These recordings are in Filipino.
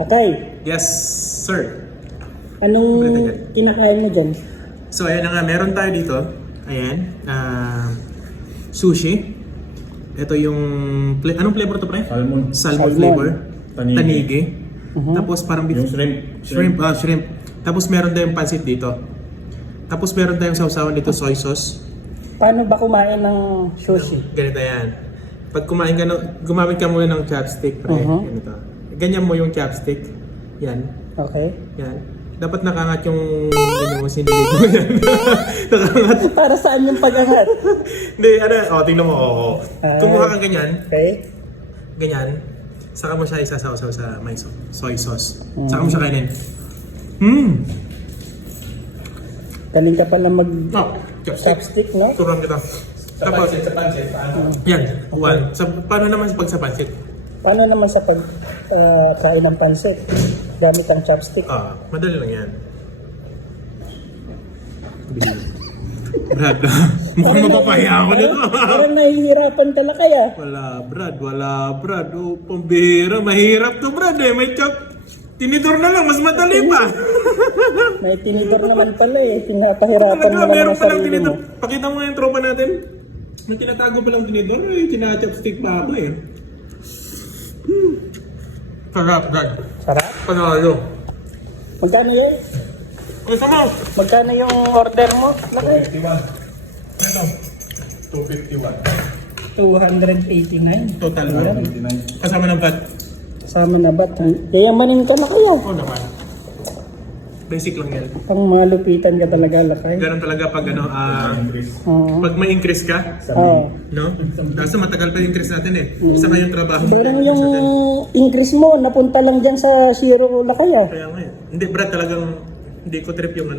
Okay, Yes, sir. anong Britigan. kinakain mo dyan? So ayan na nga, meron tayo dito. Ayan, sushi. Ito yung, anong flavor to pre? Salmon. Salmon. Flavor. Tanigi. Tanigi. Mhm. Tapos parang beef. Yung shrimp. Shrimp. Tapos meron tayong pansit dito. Tapos meron tayong sausawan dito, soy sauce. Paano ba kumain ng sushi? Ganito yan. Pag kumain ka, gumamit ka muna ng chopstick, pre. Ganito. Ganyan mo yung chopstick. Yan. Okay. Yan. Dapat nakangat yung ganyan mo sinilig mo yan. Nakangat. Para saan yung pag-angat? Hindi, tingnan mo. Kumuha kang ganyan. Okay. Ganyan. Saka mo siya isasaw-saw sa may soy sauce. Mm. Saka mo siya kainin. Galing ka pala mag Oh, chopstick. chopstick, no? Turuan kita. Tapos, yan. One. Paano naman pag sa pansit? Paano naman sa pagkain ng pansit? Gamit ang chopstick. Madali lang yan. Brad, mukhang mapapahiya ako nito. Parang nahihirapan ka na kaya. Wala, Brad. Oh, pambira. Mahirap to, Brad eh. May tinidor na lang, mas madali pa. May tinidor naman pala eh. Pinapahirapan mo Talaga, naman meron ang pa lang sarili tinidor. mo. Pakita mo nga yung tropa natin. Nung tinatago pa lang tinidor, tinachopstick pa ako eh. Sarap, Brad. Sarap. Panalo. Magkano yan? Gusto mo? Magkano yung order mo? Laki. 251. Ito. 251. 289. Total. Ayan. 299. Kasama ng VAT. Sama na ba? Yayamanin ka na kaya. Oo naman. Basic lang yan. Pang malupitan ka talaga, lakay. Ganun talaga pag Increase. Oo. pag may increase ka, Oo. no? Kasi matagal pa yung increase natin eh. Saka yung trabaho mo. Parang yung increase mo, napunta lang dyan sa zero, lakay ah. Kaya nga eh. Hindi, Brad, talagang hindi ko trip yung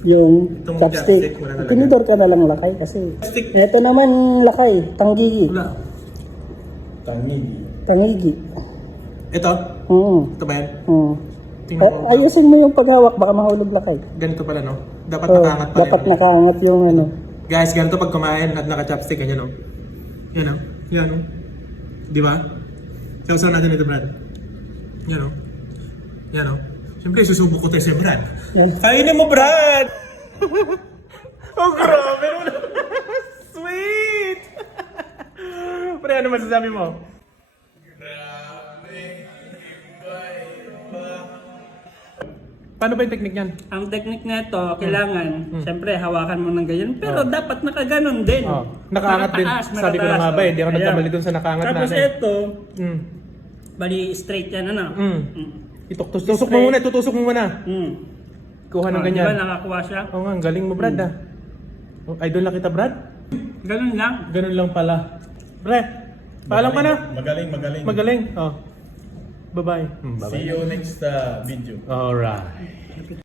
Yung Itong chopstick. chopstick, wala talaga. Tinidor ka na lang, lakay, kasi. Chopstick. Ito naman, lakay, tanggigi. Wala. Tangigi. Tangigi. Ito? Oo. Ito ba yan? Oo. Tingnan mo. Ayusin mo yung paghawak, baka mahulog, lakay. Ganito pala, no? Dapat Oo, nakaangat pala dapat yun. nakaangat yung ano. Guys, ganito pag kumain at naka-chopstick, ganyan, no? Yan, no? Yan, no? Di ba? Sausaw natin ito, Brad. Yan, no? Yan, no? Siyempre, susubok ko tayo si Brad. Yan. Kainin mo, Brad! Oh, grabe naman! Sweet! Pre, ano masasabi mo? Paano ba yung technique niyan? Ang technique na ito, kailangan, siyempre, hawakan mo ng ganyan, pero dapat nakaganon din. Nakaangat din. Nakataas, Sabi ko na nga ba eh, hindi ako Ayan. nagkamali dun sa nakaangat Tapos natin. ito, Mm. bali straight yan, ano? Tusok mo muna, tutusok mo muna. Kuha ng ganyan. Diba nakakuha siya? Oo nga, ang galing mo, Brad ah. Oh, idol na kita, Brad. Ganun lang. Ganun lang pala. Brad, paalam ka na. Magaling. Magaling. Oh. Bye-bye. See you next video. Alright.